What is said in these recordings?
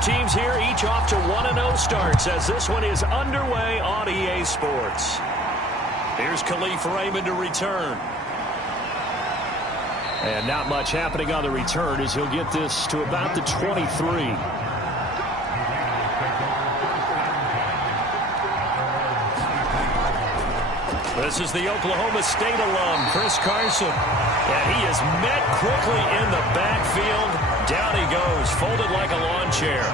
teams here, each off to 1-0 starts as this one is underway on EA Sports. Here's Khalif Raymond to return. And not much happening on the return as he'll get this to about the 23. This is the Oklahoma State alum, Chris Carson. And he is met quickly in the backfield. Down he goes, folded like a lawn chair.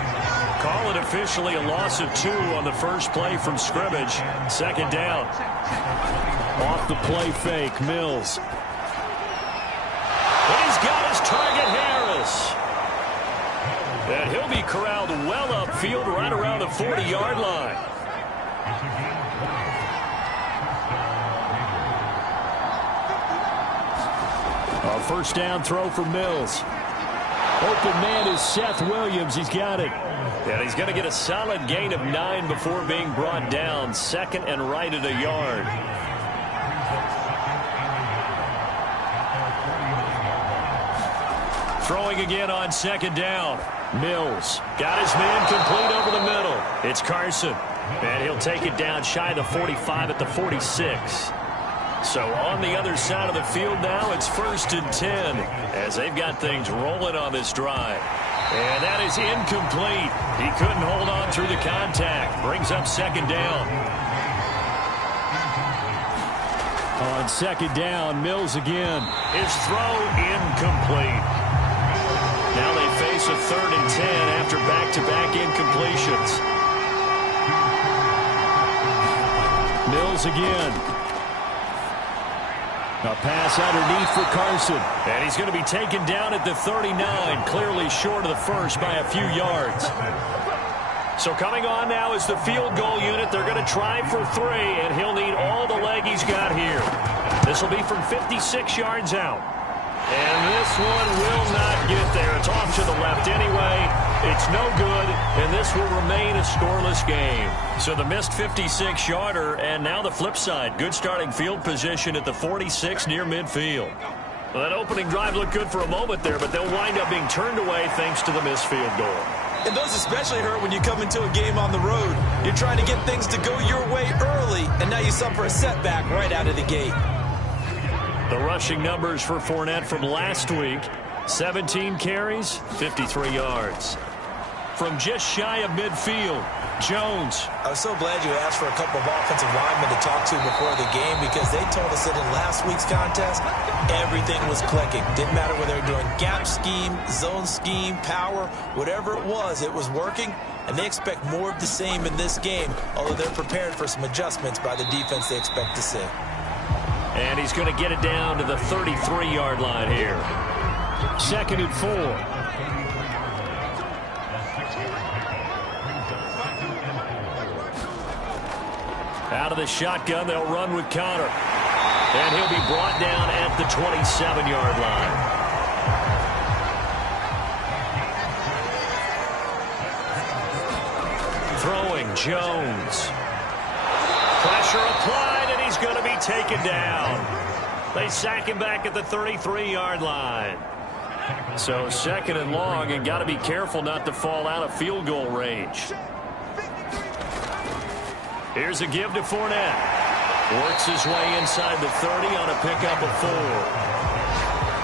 Call it officially a loss of 2 on the first play from scrimmage. Second down. Off the play fake, Mills. And he's got his target, Harris. And he'll be corralled well upfield right around the 40-yard line. A first down throw for Mills. Open man is Seth Williams. He's got it. And he's going to get a solid gain of 9 before being brought down. Second and right at a yard. Throwing again on second down. Mills got his man complete over the middle. It's Carson. And he'll take it down shy of the 45 at the 46. So on the other side of the field now, it's 1st and 10 as they've got things rolling on this drive. And that is incomplete. He couldn't hold on through the contact. Brings up second down. On second down, Mills again. His throw incomplete. Now they face a 3rd and 10 after back-to-back incompletions. Mills again. A pass underneath for Carson. And he's going to be taken down at the 39, clearly short of the first by a few yards. So coming on now is the field goal unit. They're going to try for 3, and he'll need all the leg he's got here. This will be from 56 yards out. And this one will not get there. It's off to the left anyway. It's no good, and this will remain a scoreless game. So the missed 56-yarder, and now the flip side. Good starting field position at the 46 near midfield. Well, that opening drive looked good for a moment there, but they'll wind up being turned away thanks to the missed field goal. And those especially hurt when you come into a game on the road. You're trying to get things to go your way early, and now you suffer a setback right out of the gate. The rushing numbers for Fournette from last week, 17 carries, 53 yards. From just shy of midfield, Jones. I was so glad you asked for a couple of offensive linemen to talk to before the game because they told us that in last week's contest, everything was clicking. Didn't matter whether they were doing gap scheme, zone scheme, power, whatever it was working. And they expect more of the same in this game, although they're prepared for some adjustments by the defense they expect to see. And he's going to get it down to the 33-yard line here. 2nd and 4. Out of the shotgun, they'll run with Connor. And he'll be brought down at the 27-yard line. Throwing, Jones. Pressure applied, and he's going to be taken down. They sack him back at the 33-yard line. So 2nd and long, and got to be careful not to fall out of field goal range. Here's a give to Fournette. Works his way inside the 30 on a pickup of 4.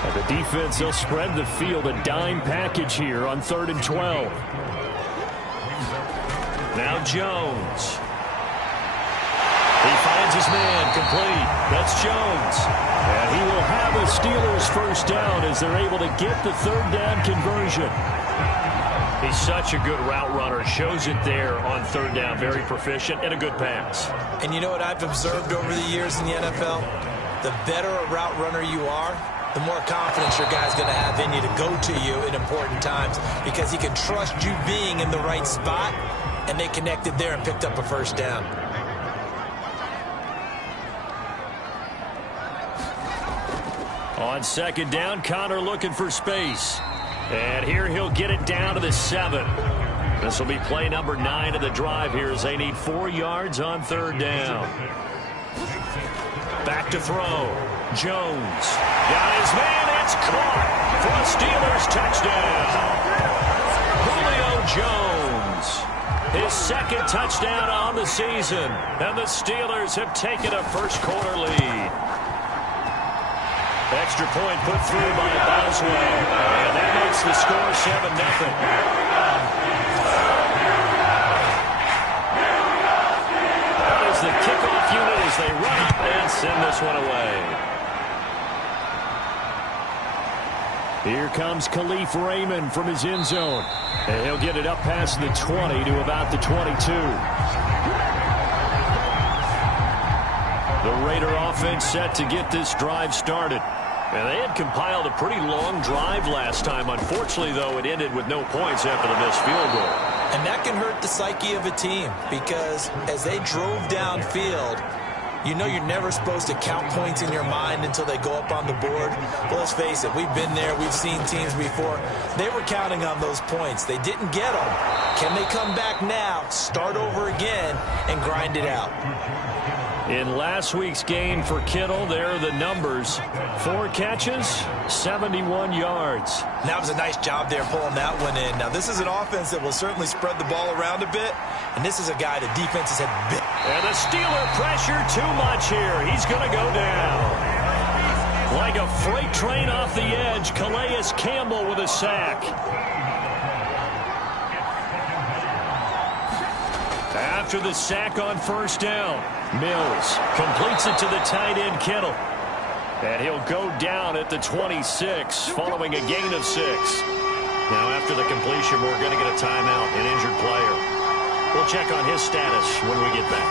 And the defense, they'll spread the field, a dime package here on 3rd and 12. Now Jones. He finds his man complete. That's Jones. And he will have a Steelers first down as they're able to get the 3rd down conversion. He's such a good route runner. Shows it there on 3rd down. Very proficient and a good pass. And you know what I've observed over the years in the NFL? The better a route runner you are, the more confidence your guy's going to have in you to go to you in important times because he can trust you being in the right spot, and they connected there and picked up a first down. On 2nd down, Connor looking for space. And here he'll get it down to the 7. This will be play number 9 of the drive here as they need 4 yards on 3rd down. Back to throw. Jones. Got his man. It's caught for a Steelers touchdown. Julio Jones. His second touchdown on the season. And the Steelers have taken a first-quarter lead. Extra point put through by Boswell. And that makes the score 7-0. That is the kickoff unit as they run up and send this one away. Here comes Khalif Raymond from his end zone. And he'll get it up past the 20 to about the 22. The Raider offense set to get this drive started. And they had compiled a pretty long drive last time. Unfortunately, though, it ended with no points after the missed field goal. And that can hurt the psyche of a team because as they drove downfield, you know you're never supposed to count points in your mind until they go up on the board. But let's face it, we've been there. We've seen teams before. They were counting on those points. They didn't get them. Can they come back now, start over again, and grind it out? In last week's game for Kittle, there are the numbers. 4 catches, 71 yards. That was a nice job there pulling that one in. Now, this is an offense that will certainly spread the ball around a bit, and this is a guy that defenses have bit. And the Steeler pressure too much here. He's going to go down. Like a freight train off the edge, Calais Campbell with a sack. After the sack on first down, Mills completes it to the tight end Kittle. And he'll go down at the 26 following a gain of 6. Now after the completion, we're going to get a timeout, an injured player. We'll check on his status when we get back.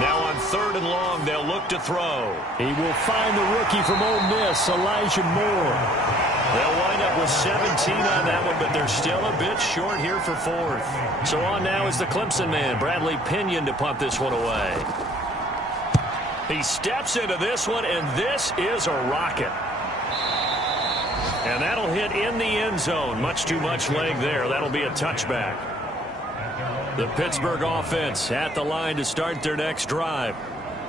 Now on 3rd and long, they'll look to throw. He will find the rookie from Ole Miss, Elijah Moore. They'll wind up with 17 on that one, but they're still a bit short here for 4th. So on now is the Clemson man, Bradley Pinion, to punt this one away. He steps into this one, and this is a rocket. And that'll hit in the end zone. Much too much leg there. That'll be a touchback. The Pittsburgh offense at the line to start their next drive.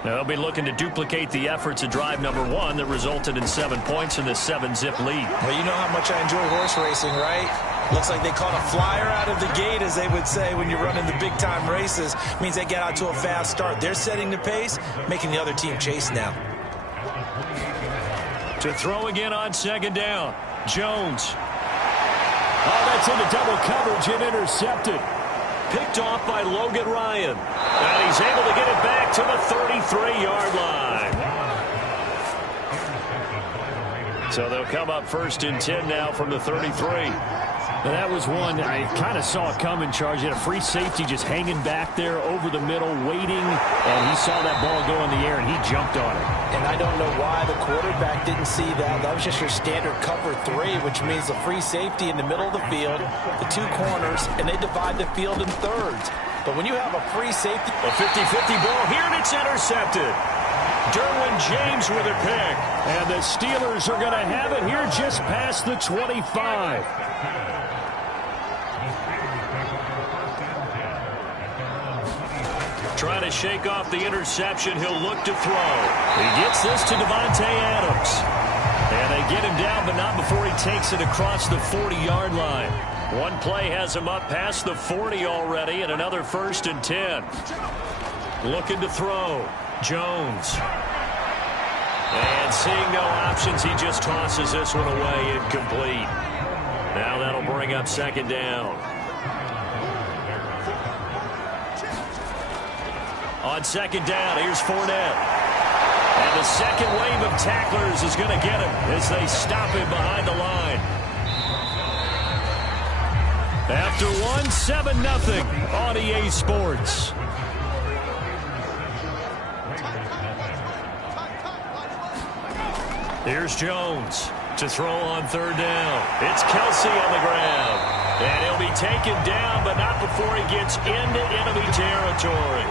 Now, they'll be looking to duplicate the efforts of drive number 1 that resulted in 7 points in the 7-zip lead. Well, you know how much I enjoy horse racing, right? Looks like they caught a flyer out of the gate, as they would say when you're running the big-time races. Means they get out to a fast start. They're setting the pace, making the other team chase now. To throw again on 2nd down, Jones. Oh, that's into double coverage and intercepted. Picked off by Logan Ryan. And he's able to get it back to the 33-yard line. So they'll come up 1st and 10 now from the 33. Now that was one I kind of saw it coming, Charge. He had a free safety just hanging back there over the middle, waiting, and he saw that ball go in the air, and he jumped on it. And I don't know why the quarterback didn't see that. That was just your standard cover 3, which means the free safety in the middle of the field, the 2 corners, and they divide the field in thirds. But when you have a free safety... A 50-50 ball here, and it's intercepted. Derwin James with a pick. And the Steelers are going to have it here just past the 25. Trying to shake off the interception. He'll look to throw. He gets this to Devontae Adams. And they get him down, but not before he takes it across the 40-yard line. One play has him up past the 40 already, and another 1st and 10. Looking to throw. Jones. And seeing no options, he just tosses this one away, incomplete. Now that'll bring up 2nd down. On 2nd down, here's Fournette. And the second wave of tacklers is going to get him as they stop him behind the line. After 7-0 on EA Sports. Here's Jones to throw on 3rd down. It's Kelsey on the ground. And he'll be taken down, but not before he gets into enemy territory.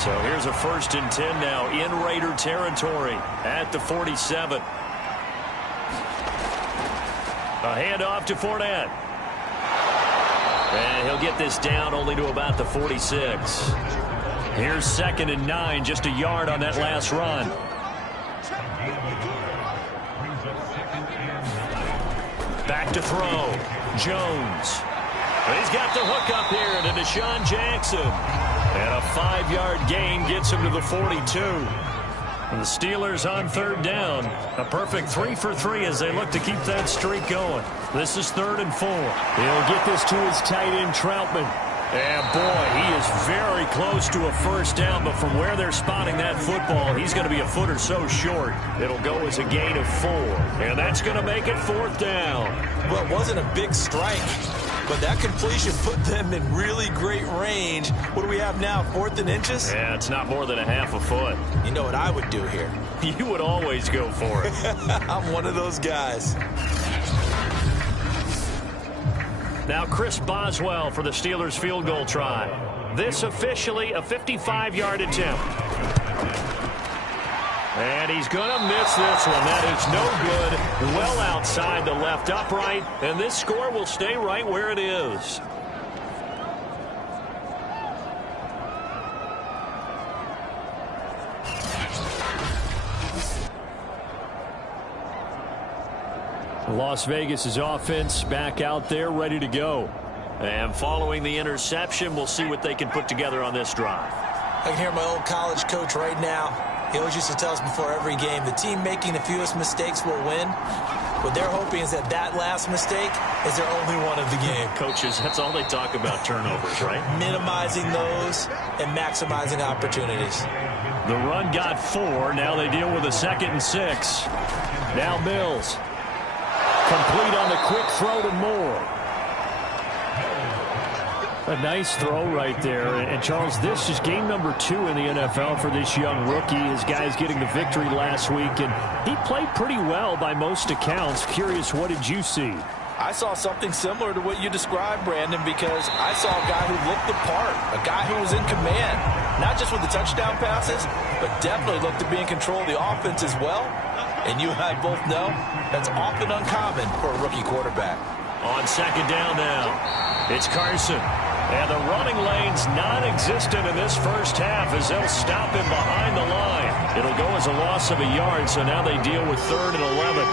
So here's a 1st and 10 now in Raider territory at the 47. A handoff to Fournette. And he'll get this down only to about the 46. Here's 2nd and 9, just a yard on that last run. Back to throw. Jones. He's got the hook up here to Deshaun Jackson. And a 5-yard gain gets him to the 42. And the Steelers on third down. A perfect 3 for 3 as they look to keep that streak going. This is 3rd and 4. He'll get this to his tight end, Troutman. And, boy, he is very close to a first down, but from where they're spotting that football, he's going to be a foot or so short. It'll go as a gain of 4, and that's going to make it 4th down. Well, it wasn't a big strike, but that completion put them in really great range. What do we have now, 4th and inches? Yeah, it's not more than a half a foot. You know what I would do here? You would always go for it. I'm one of those guys. Now Chris Boswell for the Steelers field goal try. This officially a 55-yard attempt. And he's going to miss this one. That is no good. Well outside the left upright. And this score will stay right where it is. Las Vegas' offense back out there ready to go. And following the interception, we'll see what they can put together on this drive. I can hear my old college coach right now. He always used to tell us before every game, the team making the fewest mistakes will win. What they're hoping is that that last mistake is their only one of the game. Coaches, that's all they talk about, turnovers, right? Minimizing those and maximizing opportunities. The run got 4. Now they deal with a 2nd and 6. Now Mills. Complete on the quick throw to Moore. A nice throw right there. And, Charles, this is game number 2 in the NFL for this young rookie. His guys getting the victory last week, and he played pretty well by most accounts. Curious, what did you see? I saw something similar to what you described, Brandon, because I saw a guy who looked the part, a guy who was in command, not just with the touchdown passes, but definitely looked to be in control of the offense as well. And you and I both know that's often uncommon for a rookie quarterback. On 2nd down now, it's Carson. And the running lane's non-existent in this first half as they'll stop him behind the line. It'll go as a loss of a yard, so now they deal with 3rd and 11.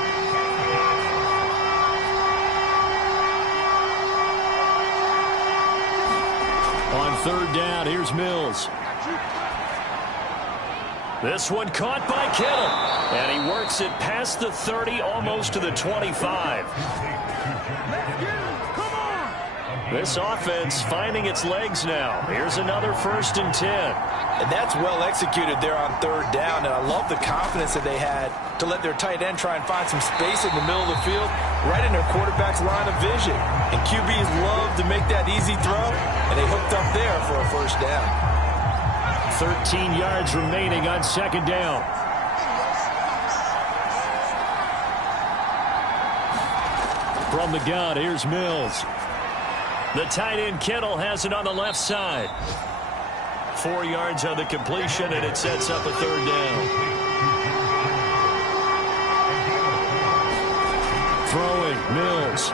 On 3rd down, here's Mills. This one caught by Kittle. And he works it past the 30, almost to the 25. This offense finding its legs now. Here's another 1st and 10. And that's well executed there on 3rd down. And I love the confidence that they had to let their tight end try and find some space in the middle of the field, right in their quarterback's line of vision. And QBs love to make that easy throw, and they hooked up there for a 1st down. 13 yards remaining on 2nd down. From the gun, here's Mills. The tight end Kittle has it on the left side. 4 yards on the completion, and it sets up a 3rd down. Throwing, Mills.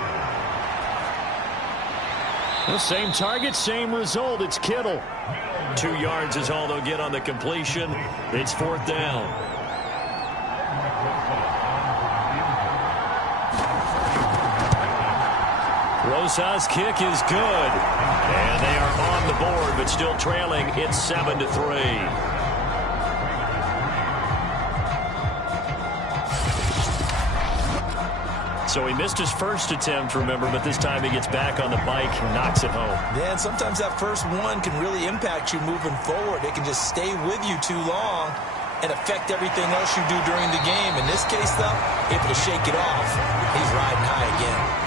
The same target, same result. It's Kittle. 2 yards is all they'll get on the completion. It's 4th down. Rosa's kick is good. And they are on the board, but still trailing. It's 7-3. So he missed his first attempt, remember, but this time he gets back on the bike and knocks it home. Yeah, and sometimes that first one can really impact you moving forward. It can just stay with you too long and affect everything else you do during the game. In this case, though, able to shake it off. He's riding high again.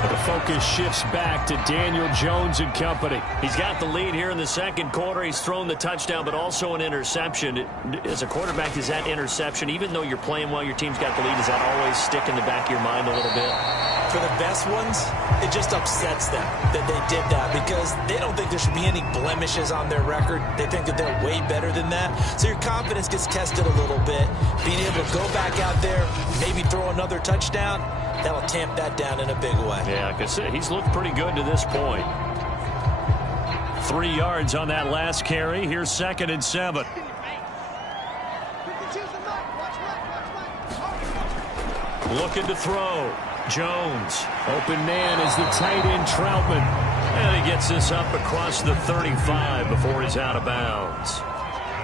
The focus shifts back to Daniel Jones and company. He's got the lead here in the 2nd quarter. He's thrown the touchdown, but also an interception. As a quarterback, is that interception, even though you're playing well, your team's got the lead, does that always stick in the back of your mind a little bit? For the best ones, it just upsets them that they did that because they don't think there should be any blemishes on their record. They think that they're way better than that. So your confidence gets tested a little bit. Being able to go back out there, maybe throw another touchdown, that'll tamp that down in a big way. Yeah, like I said, he's looked pretty good to this point. 3 yards on that last carry. Here's 2nd and 7. Looking to throw. Jones. Open man is the tight end Troutman. And he gets this up across the 35 before he's out of bounds.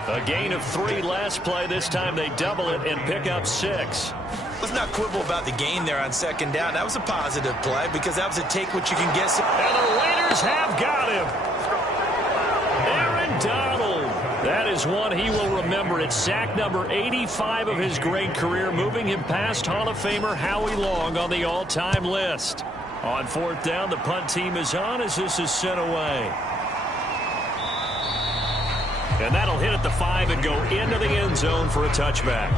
A gain of 3 last play. This time they double it and pick up 6. Let's not quibble about the gain there on second down. That was a positive play because that was a take what you can get. And the Raiders have got him. Aaron Donald. That is one he will remember. It's sack number 85 of his great career, moving him past Hall of Famer Howie Long on the all-time list. On 4th down, the punt team is on as this is sent away. And that'll hit at the 5 and go into the end zone for a touchback.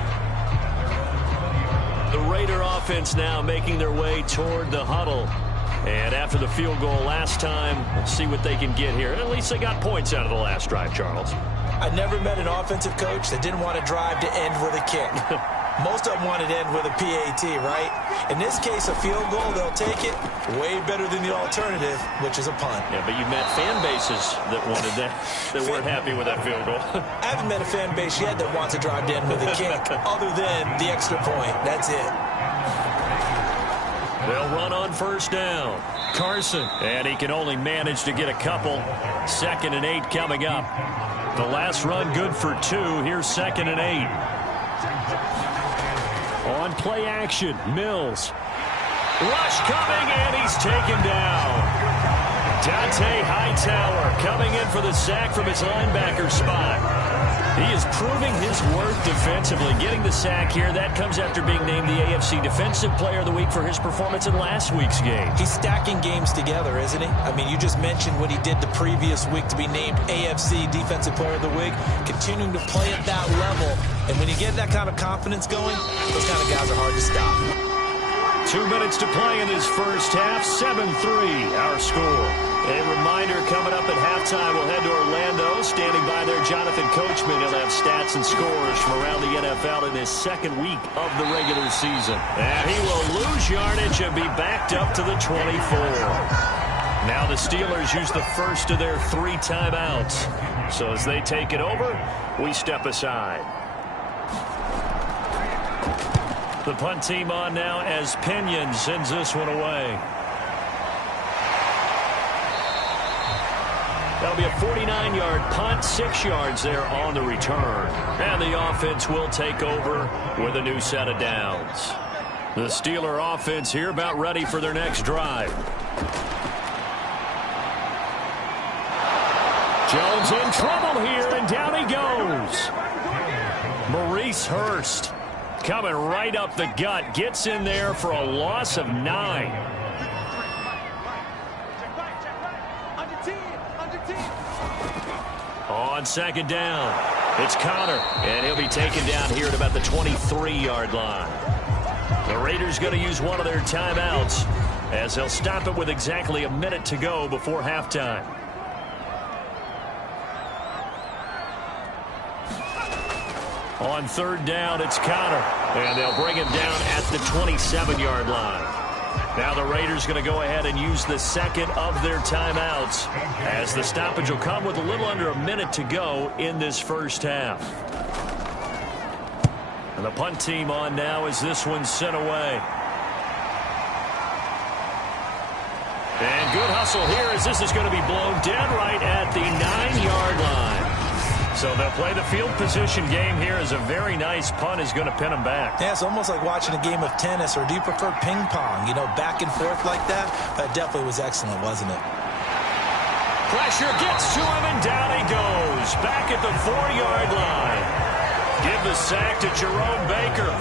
The Raider offense now making their way toward the huddle. And after the field goal last time, we'll see what they can get here. At least they got points out of the last drive, Charles. I never met an offensive coach that didn't want to drive to end with a kick. Most of them wanted to end with a PAT, right? In this case, a field goal, they'll take it way better than the alternative, which is a punt. Yeah, but you met fan bases that wanted that, that weren't happy with that field goal. I haven't met a fan base yet that wants to drive to end with a kick, other than the extra point. That's it. They'll run on 1st down. Carson, and he can only manage to get a couple. 2nd and 8 coming up. The last run good for 2. Here's 2nd and 8. On play action, Mills. Rush coming, and he's taken down. Dante Hightower coming in for the sack from his linebacker spot. He is proving his worth defensively, getting the sack here. That comes after being named the AFC Defensive Player of the Week for his performance in last week's game. He's stacking games together, isn't he? I mean, you just mentioned what he did the previous week to be named AFC Defensive Player of the Week, continuing to play at that level. And when you get that kind of confidence going, those kind of guys are hard to stop. 2 minutes to play in this first half. 7-3 our score. A reminder, coming up at halftime, we'll head to Orlando. Standing by there, Jonathan Coachman. He'll have stats and scores from around the NFL in his 2nd week of the regular season. And he will lose yardage and be backed up to the 24. Now the Steelers use the first of their 3 timeouts. So as they take it over, we step aside. The punt team on now as Pinion sends this one away. That'll be a 49-yard punt, 6 yards there on the return. And the offense will take over with a new set of downs. The Steeler offense here about ready for their next drive. Jones in trouble here, and down he goes. Maurice Hurst coming right up the gut, gets in there for a loss of 9. On 2nd down, it's Connor, and he'll be taken down here at about the 23-yard line. The Raiders going to use one of their timeouts as they'll stop it with exactly a minute to go before halftime. On 3rd down, it's Connor, and they'll bring him down at the 27-yard line. Now the Raiders going to go ahead and use the 2nd of their timeouts as the stoppage will come with a little under a minute to go in this first half. And the punt team on now as this one's sent away. And good hustle here as this is going to be blown dead right at the 9-yard line. So they'll play the field position game here as a very nice punt is going to pin them back. Yeah, it's almost like watching a game of tennis, or do you prefer ping pong? You know, back and forth like that? That definitely was excellent, wasn't it? Pressure gets to him, and down he goes. Back at the 4-yard line. Give the sack to Jerome Baker.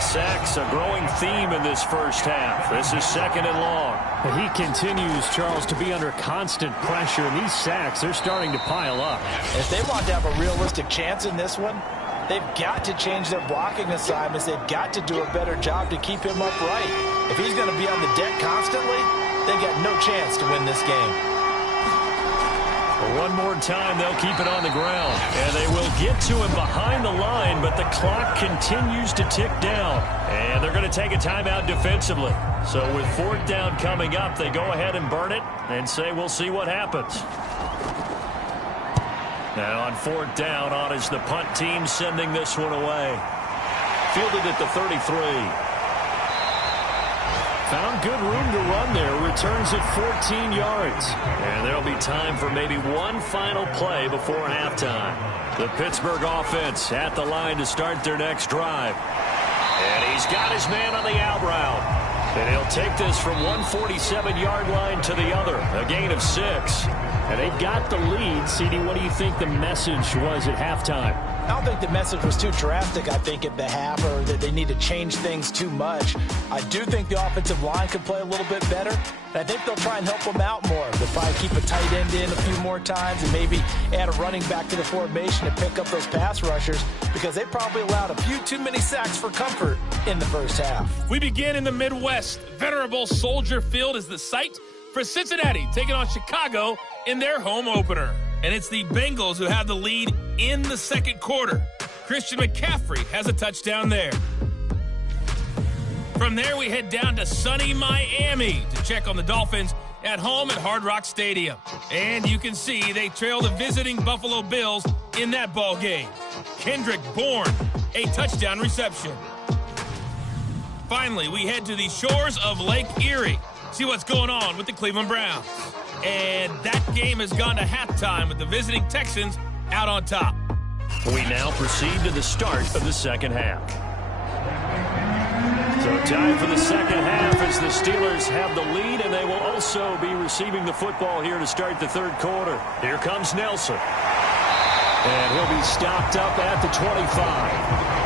Sacks a growing theme in this first half. This is 2nd and long. He continues, Charles, to be under constant pressure, and these sacks, they're starting to pile up. If they want to have a realistic chance in this one, they've got to change their blocking assignments. They've got to do a better job to keep him upright. If he's going to be on the deck constantly, they've got no chance to win this game. One more time, they'll keep it on the ground. And they will get to him behind the line, but the clock continues to tick down. And they're going to take a timeout defensively. So with 4th down coming up, they go ahead and burn it and say we'll see what happens. Now on 4th down, on is the punt team sending this one away. Fielded at the 33. Found good room to run there. Returns it 14 yards. And there'll be time for maybe one final play before halftime. The Pittsburgh offense at the line to start their next drive. And he's got his man on the out route. And he'll take this from 147-yard line to the other. A gain of 6. And they've got the lead. CD, what do you think the message was at halftime? I don't think the message was too drastic, I think, at the half, or that they need to change things too much. I do think the offensive line could play a little bit better, and I think they'll try and help them out more. They'll probably keep a tight end in a few more times and maybe add a running back to the formation to pick up those pass rushers, because they probably allowed a few too many sacks for comfort in the first half. We begin in the Midwest. Venerable Soldier Field is the site for Cincinnati taking on Chicago in their home opener. And it's the Bengals who have the lead in the second quarter. Christian McCaffrey has a touchdown there. From there, we head down to sunny Miami to check on the Dolphins at home at Hard Rock Stadium. And you can see they trail the visiting Buffalo Bills in that ball game. Kendrick Bourne, a touchdown reception. Finally, we head to the shores of Lake Erie. See what's going on with the Cleveland Browns. And that game has gone to halftime with the visiting Texans out on top. We now proceed to the start of the second half. So time for the second half as the Steelers have the lead, and they will also be receiving the football here to start the third quarter. Here comes Nelson. And he'll be stopped up at the 25.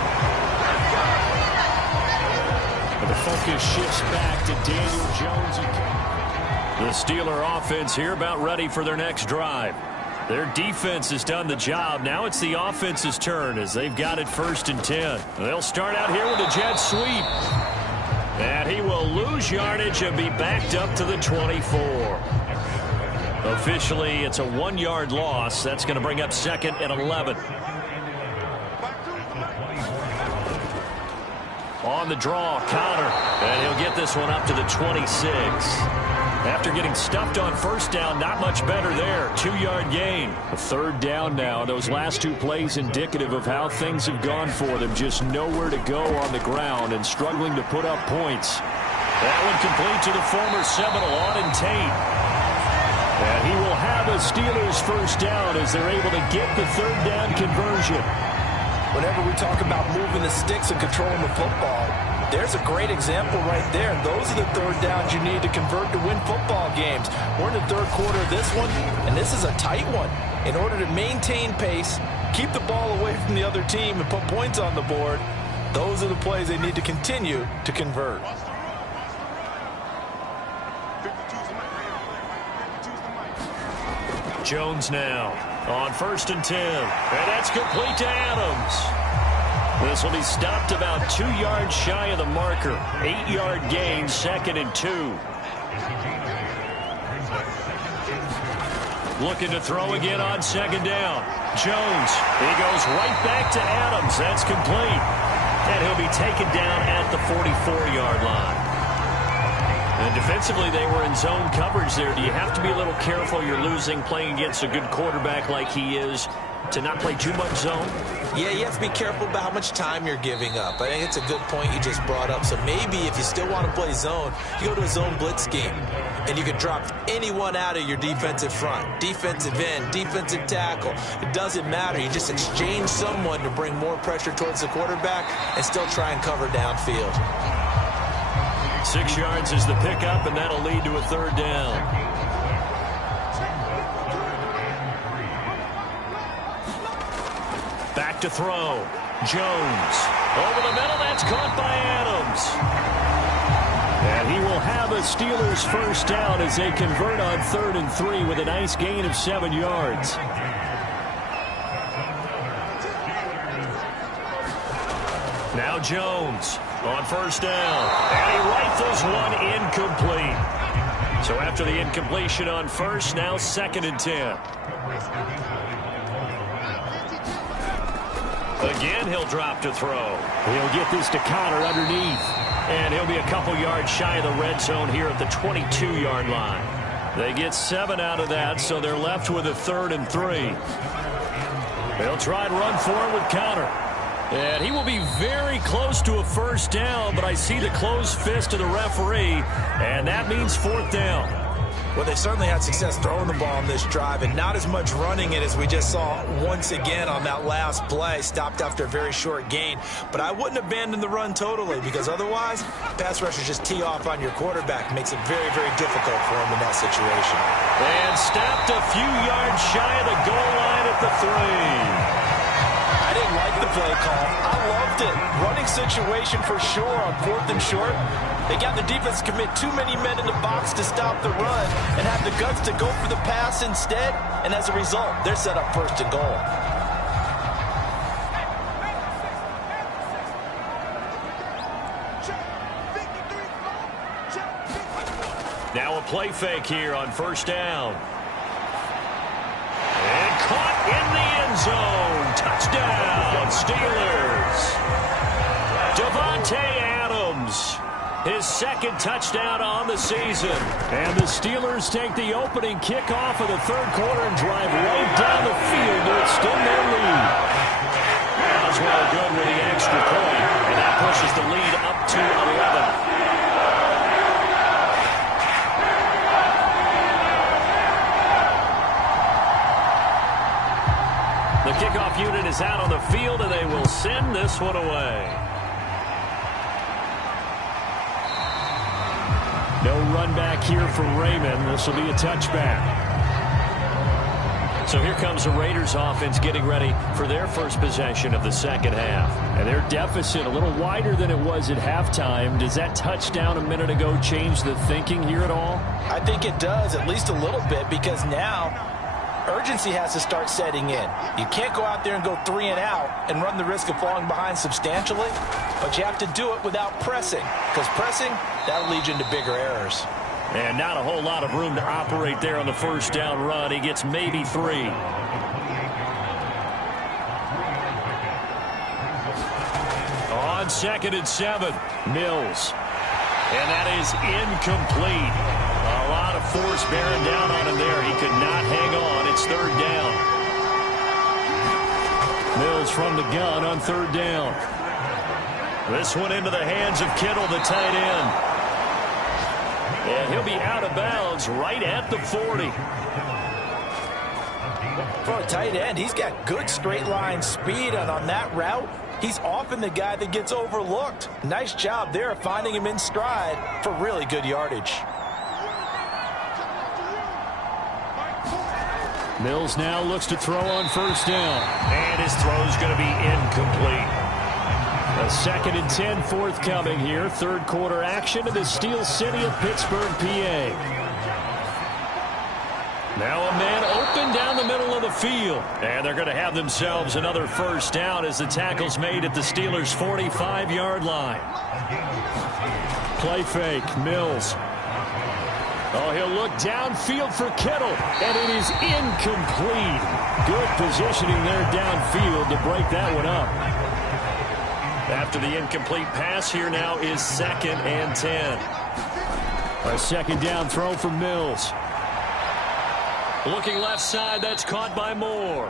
But the focus shifts back to Daniel Jones. The Steeler offense here about ready for their next drive. Their defense has done the job. Now it's the offense's turn as they've got it 1st and 10. They'll start out here with a jet sweep. And he will lose yardage and be backed up to the 24. Officially, it's a 1-yard loss. That's going to bring up 2nd and 11. On the draw, Connor. And he'll get this one up to the 26. After getting stuffed on first down, not much better there. 2-yard gain. A 3rd down now. Those last 2 plays indicative of how things have gone for them. Just nowhere to go on the ground and struggling to put up points. That one complete to the former Seminole, Auden Tate. And he will have a Steelers first down as they're able to get the 3rd down conversion. Whenever we talk about moving the sticks and controlling the football, there's a great example right there. Those are the 3rd downs you need to convert to win football games. We're in the 3rd quarter of this one, and this is a tight one. In order to maintain pace, keep the ball away from the other team, and put points on the board, those are the plays they need to continue to convert. Jones now on 1st and 10. And that's complete to Adams. This will be stopped about 2 yards shy of the marker. 8-yard gain, 2nd and 2. Looking to throw again on 2nd down. Jones, he goes right back to Adams. That's complete. And he'll be taken down at the 44-yard line. And defensively, they were in zone coverage there. Do you have to be a little careful? You're losing, playing against a good quarterback like he is, to not play too much zone? Yeah, you have to be careful about how much time you're giving up. I think it's a good point you just brought up. So maybe if you still want to play zone, you go to a zone blitz scheme, and you can drop anyone out of your defensive front, defensive end, defensive tackle. It doesn't matter. You just exchange someone to bring more pressure towards the quarterback and still try and cover downfield. 6 yards is the pickup, and that'll lead to a 3rd down. Back to throw. Jones. Over the middle, that's caught by Adams. And he will have a Steelers first down as they convert on 3rd and 3 with a nice gain of 7 yards. Now Jones on 1st down. And he rifles one incomplete. So after the incompletion on 1st, now 2nd and 10. Again, he'll drop to throw. He'll get this to Connor underneath. And he'll be a couple yards shy of the red zone here at the 22-yard line. They get 7 out of that, so they're left with a 3rd and 3. They'll try and run for it with Connor. And he will be very close to a first down, but I see the closed fist of the referee, and that means fourth down. Well, they certainly had success throwing the ball on this drive and not as much running it as we just saw once again on that last play. Stopped after a very short gain. But I wouldn't abandon the run totally because otherwise, pass rushers just tee off on your quarterback. Makes it very, very difficult for him in that situation. And stopped a few yards shy of the goal line at the 3. I didn't like the play call. I loved it. Running situation for sure on 4th and short. They got the defense to commit too many men in the box to stop the run and have the guts to go for the pass instead. And as a result, they're set up 1st and goal. Now a play fake here on 1st down. And caught in the end zone. Touchdown, Steelers. Devontae Adams, his 2nd touchdown on the season. And the Steelers take the opening kickoff of the 3rd quarter and drive right down the field to extend their lead. Oswald good with the extra point, and that pushes the lead up to 11. The kickoff unit is out on the field, and they will send this one away. No run back here for Raymond. This will be a touchback. So here comes the Raiders offense getting ready for their first possession of the 2nd half. And their deficit a little wider than it was at halftime. Does that touchdown a minute ago change the thinking here at all? I think it does, at least a little bit, because now urgency has to start setting in. You can't go out there and go 3 and out and run the risk of falling behind substantially, but you have to do it without pressing, because pressing, that'll lead you into bigger errors. And not a whole lot of room to operate there on the 1st down run. He gets maybe 3. On 2nd and 7, Mills. And that is incomplete. A lot of force bearing down on him there. He could not hang on. It's 3rd down. Mills from the gun on 3rd down. This one into the hands of Kittle, the tight end. And he'll be out of bounds right at the 40. For a tight end, he's got good straight line speed, and on that route, he's often the guy that gets overlooked. Nice job there of finding him in stride for really good yardage. Mills now looks to throw on 1st down. And his throw's going to be incomplete. A 2nd and 10 forthcoming here. 3rd quarter action in the Steel City of Pittsburgh, PA. Now a man open down the middle of the field. And they're going to have themselves another 1st down as the tackle's made at the Steelers' 45-yard line. Play fake, Mills. Oh, he'll look downfield for Kittle, and it is incomplete. Good positioning there downfield to break that one up. After the incomplete pass, here now is 2nd and 10. A 2nd down throw for Mills. Looking left side, that's caught by Moore.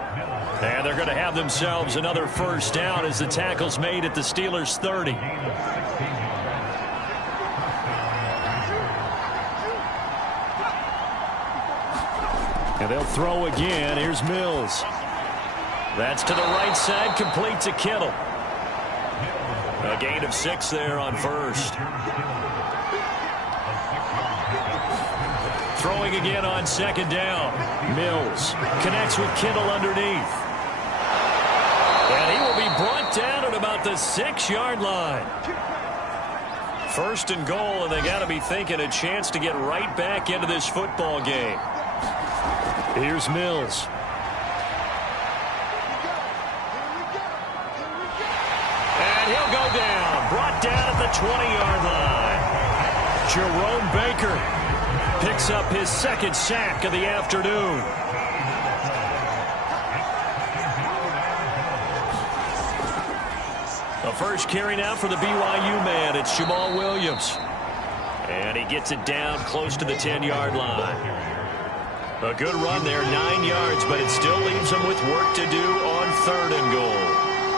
And they're going to have themselves another 1st down as the tackle's made at the Steelers' 30. And they'll throw again. Here's Mills. That's to the right side, complete to Kittle. A gain of 6 there on 1st. Throwing again on 2nd down. Mills connects with Kittle underneath. And he will be brought down at about the 6-yard line. 1st and goal, and they got to be thinking a chance to get right back into this football game. Here's Mills. And he'll go down. Brought down at the 20-yard line. Jerome Baker picks up his 2nd sack of the afternoon. The first carry now for the BYU man. It's Jamal Williams. And he gets it down close to the 10-yard line. A good run there, 9 yards, but it still leaves him with work to do on 3rd and goal.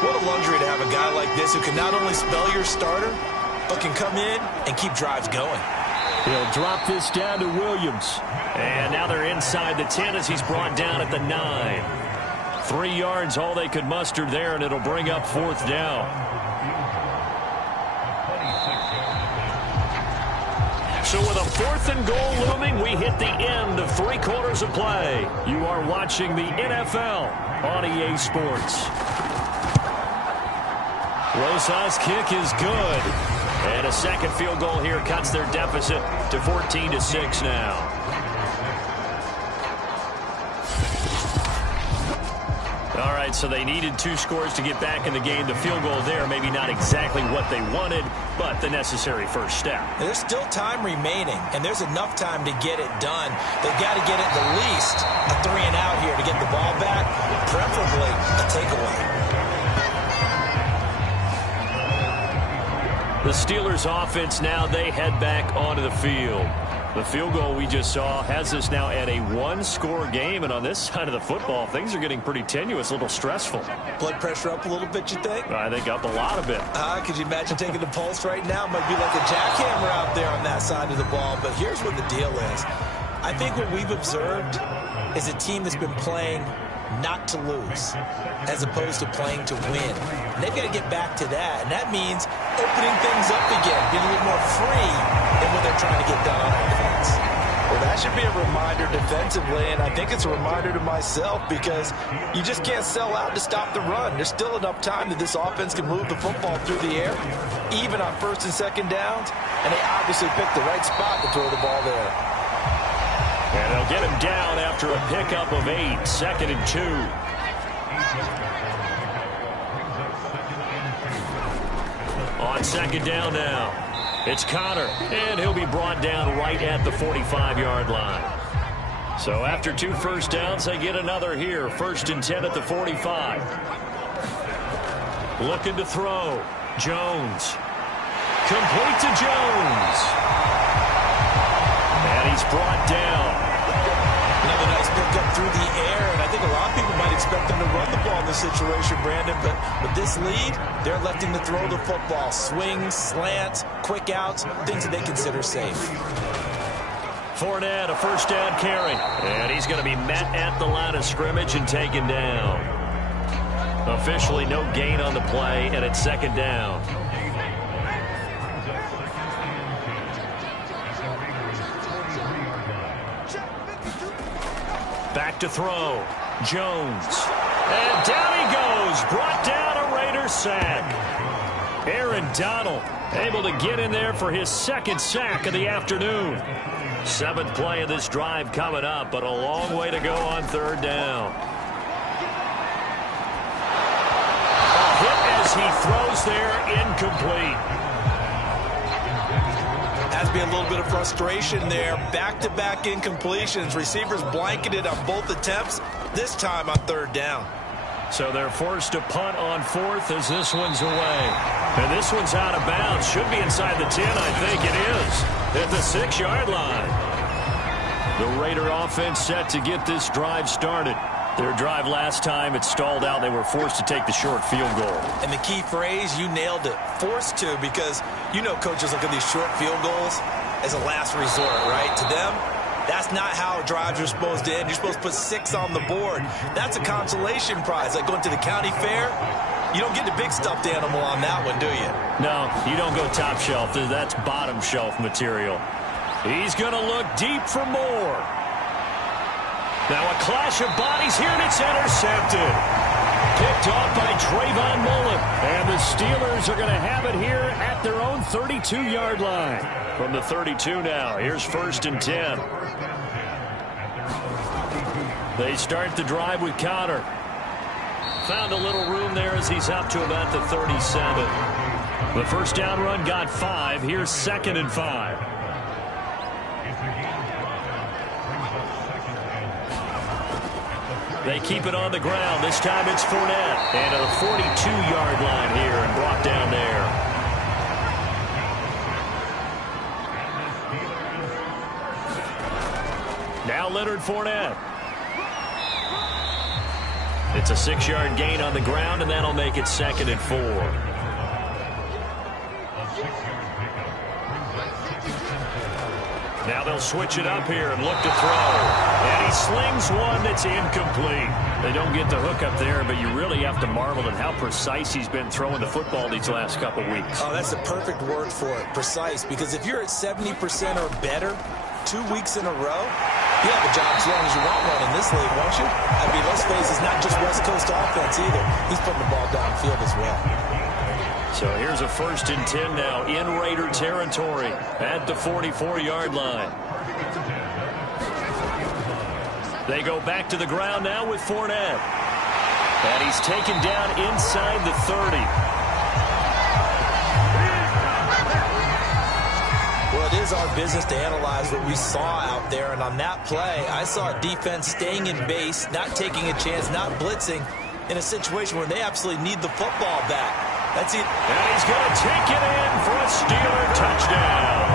What a luxury to have a guy like this who can not only spell your starter, but can come in and keep drives going. He'll drop this down to Williams. And now they're inside the 10 as he's brought down at the 9. 3 yards, all they could muster there, and it'll bring up 4th down. So with a 4th and goal looming, we hit the end of 3 quarters of play. You are watching the NFL on EA Sports. Rosas' kick is good. And a second field goal here cuts their deficit to 14-6 now. All right, so they needed 2 scores to get back in the game. The field goal there, maybe not exactly what they wanted, but the necessary first step. There's still time remaining, and there's enough time to get it done. They've got to get at the least a 3 and out here to get the ball back, preferably a takeaway. The Steelers offense now, they head back onto the field. The field goal we just saw has us now at a 1-score game, and on this side of the football, things are getting pretty tenuous, a little stressful. Blood pressure up a little bit, you think? I think up a lot of it. Could you imagine taking the pulse right now? Might be like a jackhammer out there on that side of the ball, but here's what the deal is. I think what we've observed is a team that's been playing not to lose as opposed to playing to win. And they've got to get back to that, and that means opening things up again, being a little more free in what they're trying to get done on offense. Well, that should be a reminder defensively, and I think it's a reminder to myself because you just can't sell out to stop the run. There's still enough time that this offense can move the football through the air, even on 1st and 2nd downs, and they obviously picked the right spot to throw the ball there. And they'll get him down after a pickup of 8, 2nd and 2. On 2nd down now, it's Connor, and he'll be brought down right at the 45-yard line. So after 2 first downs, they get another here. 1st and 10 at the 45. Looking to throw. Jones. Complete to Jones. And he's brought down. Another nice pickup through the air, and I think a lot of people might expect them to run the ball in this situation, Brandon, but with this lead, they're electing to throw the football. Swings, slants, quick outs, things that they consider safe. Fournette, a first down carry, and he's going to be met at the line of scrimmage and taken down. Officially no gain on the play, and it's 2nd down. Back to throw. Jones. And down he goes. Brought down a Raider sack. Aaron Donald able to get in there for his 2nd sack of the afternoon. 7th play of this drive coming up, but a long way to go on 3rd down. A hit as he throws there, incomplete. Has to be a little bit of frustration there. Back-to-back incompletions. Receivers blanketed on both attempts, this time on 3rd down. So they're forced to punt on 4th as this one's away. And this one's out of bounds. Should be inside the 10, I think it is. At the 6-yard line. The Raider offense set to get this drive started. Their drive last time, it stalled out. They were forced to take the short field goal. And the key phrase, you nailed it. Forced to, because you know coaches look at these short field goals as a last resort, right? To them, that's not how drives are supposed to end. You're supposed to put 6 on the board. That's a consolation prize. Like going to the county fair, you don't get the big stuffed animal on that one, do you? No, you don't go top shelf. That's bottom shelf material. He's going to look deep for more. Now a clash of bodies here, and it's intercepted. Picked off by Trayvon Mullen. And the Steelers are going to have it here at their own 32-yard line. From the 32 now, here's 1st and 10. They start the drive with Connor. Found a little room there as he's up to about the 37. The first down run got 5. Here's 2nd and 5. They keep it on the ground. This time it's Fournette. And a 42-yard line here and brought down there. Now Leonard Fournette. It's a 6-yard gain on the ground, and that'll make it 2nd and 4. Now they'll switch it up here and look to throw. And he slings one that's incomplete. They don't get the hook up there, but you really have to marvel at how precise he's been throwing the football these last couple weeks. Oh, that's the perfect word for it, precise. Because if you're at 70% or better 2 weeks in a row, you have a job as long as you want one in this league, won't you? I mean, let's face it, it's not just West Coast offense either. He's putting the ball downfield as well. So here's a 1st and 10 now in Raider territory at the 44-yard line. They go back to the ground now with Fournette. And he's taken down inside the 30. Well, it is our business to analyze what we saw out there. And on that play, I saw a defense staying in base, not taking a chance, not blitzing in a situation where they absolutely need the football back. That's it. And he's going to take it in for a Steeler touchdown.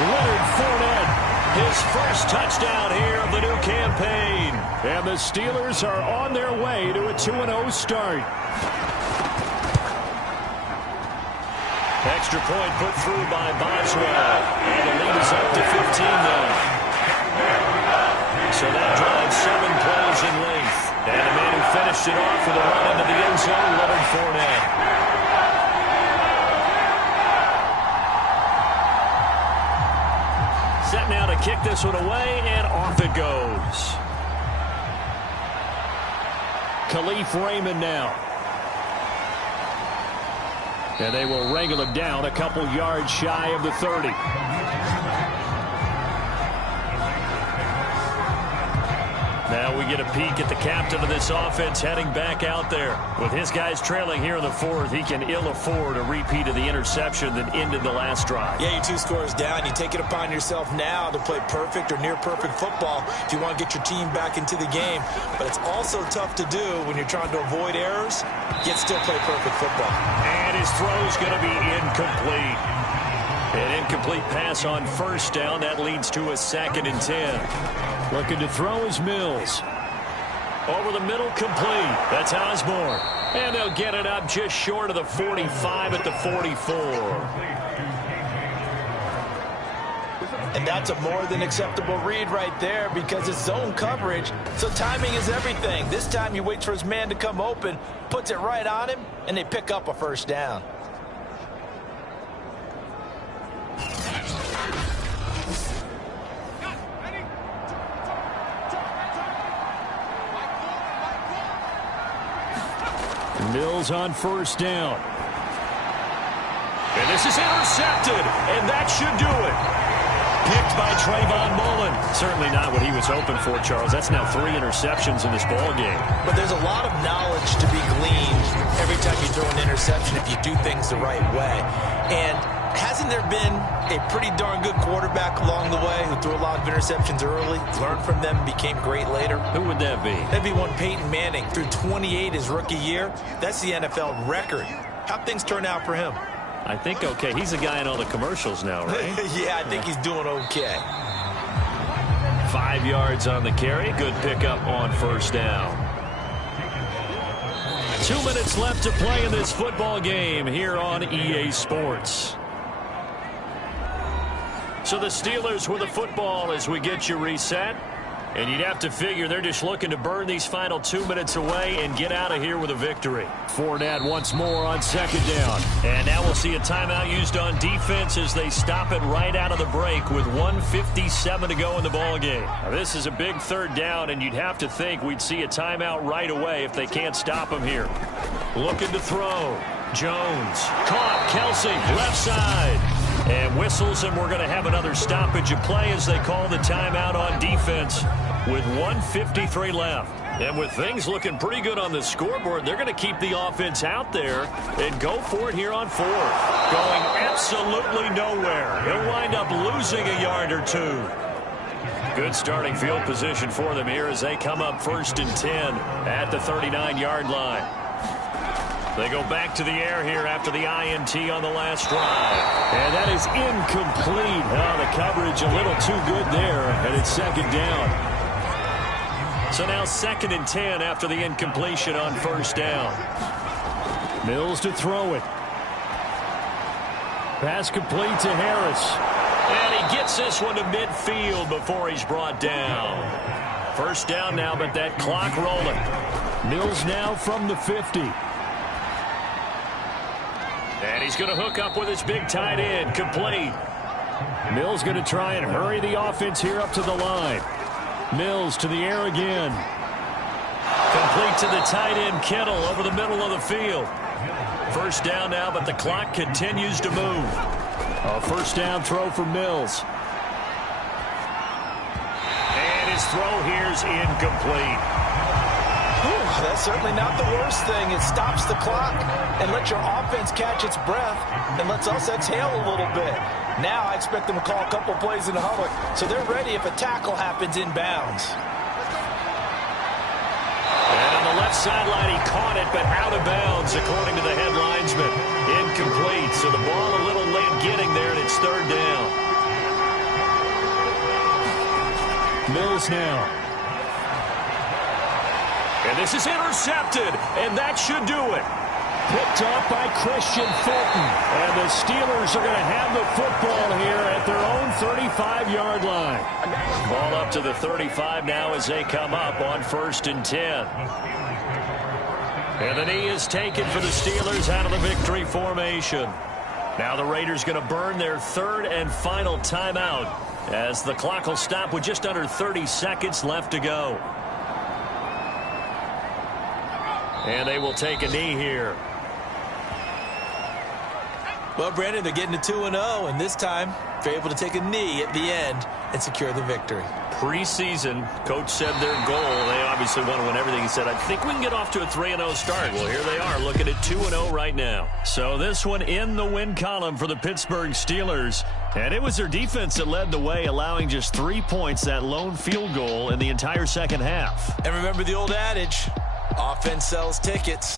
Leonard Fournette, his first touchdown here of the new campaign. And the Steelers are on their way to a 2-0 start. Extra point put through by Boswell. And the lead is up to 15 now. So that drives 7 plays in length. And the man who finished it off with a run into the end zone, Leonard Fournette. Set now to kick this one away, and off it goes. Khalif Raymond now. And they will wrangle it down a couple yards shy of the 30. Now we get a peek at the captain of this offense heading back out there. With his guys trailing here in the 4th, he can ill afford a repeat of the interception that ended the last drive. Yeah, you're 2 scores down. You take it upon yourself now to play perfect or near-perfect football if you want to get your team back into the game. But it's also tough to do when you're trying to avoid errors, yet still play perfect football. And his throw's going to be incomplete. An incomplete pass on 1st down. That leads to a 2nd and 10. Looking to throw is Mills. Over the middle, complete. That's Osborne. And they'll get it up just short of the 45 at the 44. And that's a more than acceptable read right there because it's zone coverage. So timing is everything. This time he waits for his man to come open, puts it right on him, and they pick up a 1st down. Mills on 1st down. And this is intercepted, and that should do it. Picked by Trayvon Mullen. Certainly not what he was hoping for, Charles. That's now 3 interceptions in this ball game. But there's a lot of knowledge to be gleaned every time you throw an interception if you do things the right way. And hasn't there been a pretty darn good quarterback along the way who threw a lot of interceptions early, learned from them, became great later? Who would that be? That'd be one Peyton Manning. Threw 28 his rookie year. That's the NFL record. How'd things turn out for him? I think okay. He's the guy in all the commercials now, right? Yeah, I think he's doing okay. 5 yards on the carry. Good pickup on 1st down. 2 minutes left to play in this football game here on EA Sports. So the Steelers with the football as we get you reset. And you'd have to figure they're just looking to burn these final 2 minutes away and get out of here with a victory. Fournette once more on 2nd down. And now we'll see a timeout used on defense as they stop it right out of the break with 1:57 to go in the ballgame. Now this is a big 3rd down, and you'd have to think we'd see a timeout right away if they can't stop him here. Looking to throw. Jones. Caught. Kelsey. Left side. And whistles, and we're going to have another stoppage of play as they call the timeout on defense with 1:53 left. And with things looking pretty good on the scoreboard, they're going to keep the offense out there and go for it here on 4th. Going absolutely nowhere. He'll wind up losing a yard or 2. Good starting field position for them here as they come up 1st and 10 at the 39-yard line. They go back to the air here after the INT on the last drive. And that is incomplete. Oh, the coverage a little too good there, and it's 2nd down. So now 2nd and 10 after the incompletion on first down. Mills to throw it. Pass complete to Harris. And he gets this one to midfield before he's brought down. First down now, but that clock rolling. Mills now from the 50. And he's going to hook up with his big tight end. Complete. Mills going to try and hurry the offense here up to the line. Mills to the air again. Complete to the tight end, Kittle, over the middle of the field. First down now, but the clock continues to move. A first down throw for Mills. And his throw here's incomplete. That's certainly not the worst thing. It stops the clock and lets your offense catch its breath and lets us exhale a little bit. Now I expect them to call a couple plays in the huddle, so they're ready if a tackle happens inbounds. And on the left sideline, he caught it, but out of bounds, according to the head linesman. Incomplete, so the ball a little late getting there, and it's 3rd down. Mills now. And this is intercepted, and that should do it. Picked up by Christian Fulton. And the Steelers are going to have the football here at their own 35-yard line. Ball up to the 35 now as they come up on 1st and 10. And the knee is taken for the Steelers out of the victory formation. Now the Raiders going to burn their 3rd and final timeout as the clock will stop with just under 30 seconds left to go. And they will take a knee here. Well, Brandon, they're getting to 2-0, and this time they're able to take a knee at the end and secure the victory. Preseason, coach said their goal, they obviously want to win everything. He said, I think we can get off to a 3-0 start. Well, here they are looking at 2-0 right now. So this one in the win column for the Pittsburgh Steelers. And it was their defense that led the way, allowing just 3 points, that lone field goal in the entire second half. And remember the old adage, offense sells tickets.